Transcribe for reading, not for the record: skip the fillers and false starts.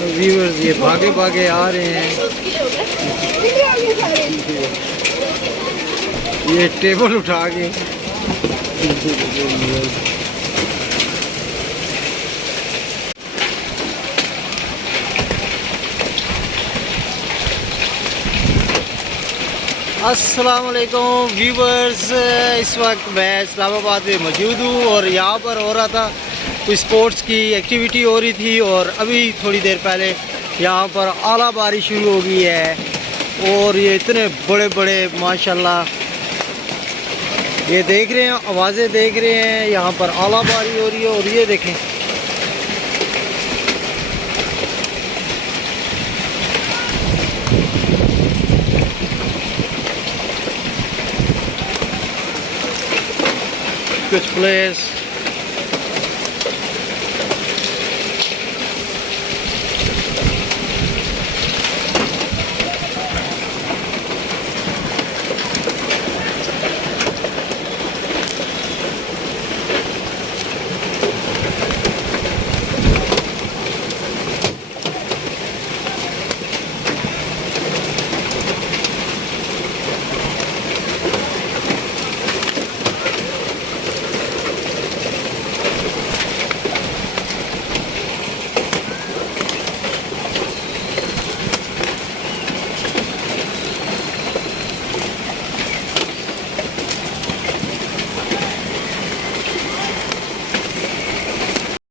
व्यूअर्स ये भागे भागे आ रहे हैं। ये टेबल उठा के अस्सलाम वालेकुम व्यूवर्स, इस वक्त मैं इस्लामाबाद में मौजूद हूँ और यहाँ पर हो रहा था कुछ स्पोर्ट्स की एक्टिविटी हो रही थी और अभी थोड़ी देर पहले यहाँ पर आला बारिश शुरू हो गई है और ये इतने बड़े बड़े माशाल्लाह ये देख रहे हैं, आवाज़ें देख रहे हैं, यहाँ पर आला बारिश हो रही है और ये देखें कुछ प्लेयर्स